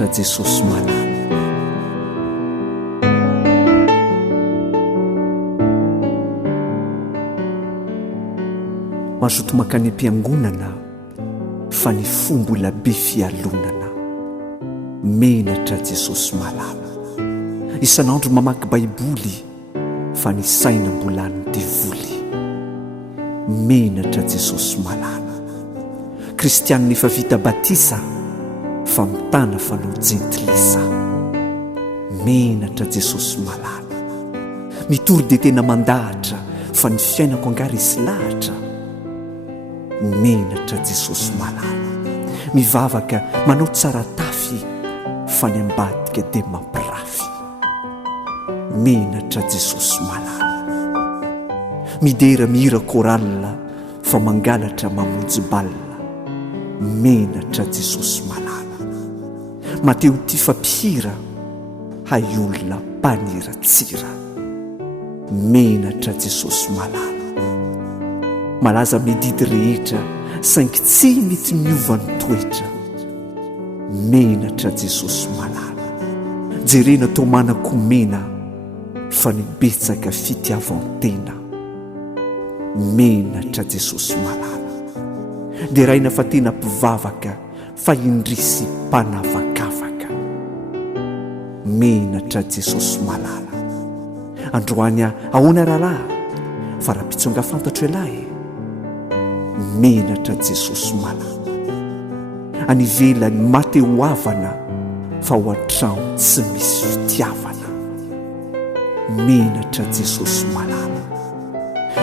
menatra Jesosy malala. Mazoto makany am-piangonana fa ny fombo labe fialonana. Menatra Jesosy malala. Isan'andro mamaky baiboly fa ny saina mbola ny devoly. Menatra Jesosy malala. Kristianina efa vita batisa fa mitana fanao jentilisa. Menatra Jesosy malala. Mitory de tena mandahatra fa ny fiainako angary isy lahatra. Menatra Jesosy malala. Mivavaka manao tsara tafy fa ny ambadika de mampirafy. Menatra Jesosy malala. Midera mihira korala fa mangalatra mamonjy balina. Menatra Jesosy malala. Mateo ty fampihira hay olona mpaniratsira. Menatra Jesosy malala. Malaza medidy rehetra saingy tsy mety miova ny toetra. Menatra Jesosy malala. Jerena tao manakomena fa ny betsaka fitiavan-tena. Menatra Jesosy malala. De raina fa tena mpivavaka fa indrisy mpanavakavaka. Menatra Jesosy malala. Androany ahoana rahalahy fa raha mpitsonga fantatro elahy. Menatra Jesosy malala. Anivela ny maty ho avana fa ho an-trano tsy misy fitiavana. Menatra Jesosy malala.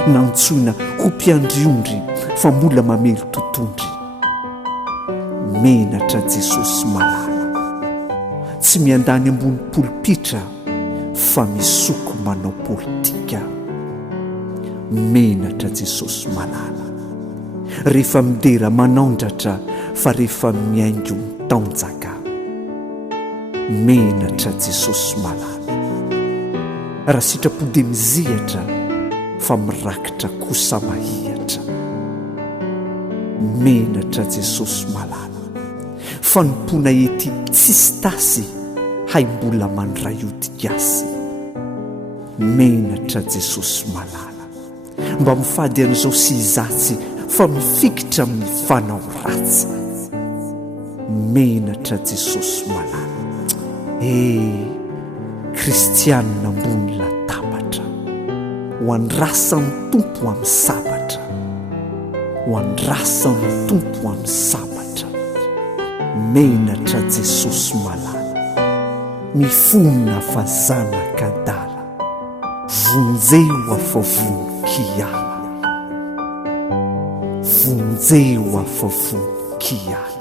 Nantsoina ho mpiandriondry fa mbola mamely totondry. Menatra Jesosy malala. Tsy miandany ambony polipitra fa misoko manao politika. Menatra Jesosy malala. Rehefa midera manaondratra fa rehefa miaingo mitaonjaka. Menatra Jesosy malala. Raha sitrapo de mizihatra fa mirakitra kosa mahihatra. Menatra Jesosy malala. Fanompona ety tsisy tasy hay mbola mandray odigasy. Menatra Jesosy malala. Mba mifady an'izao sy izatsy fa mifikitra amin'ny fanao ratsy. Menatra Jesosy malala. Kristianina ambony latabatra, ho andrasan'ny tompo amin'ny sabatra. Ho andrasan'ny tompo amin'ny sabatra. Menatra Jesosy malala. Mifona fa zanak'adala, vonjeo afa voninkiala. Vonjeo afa voninkiala.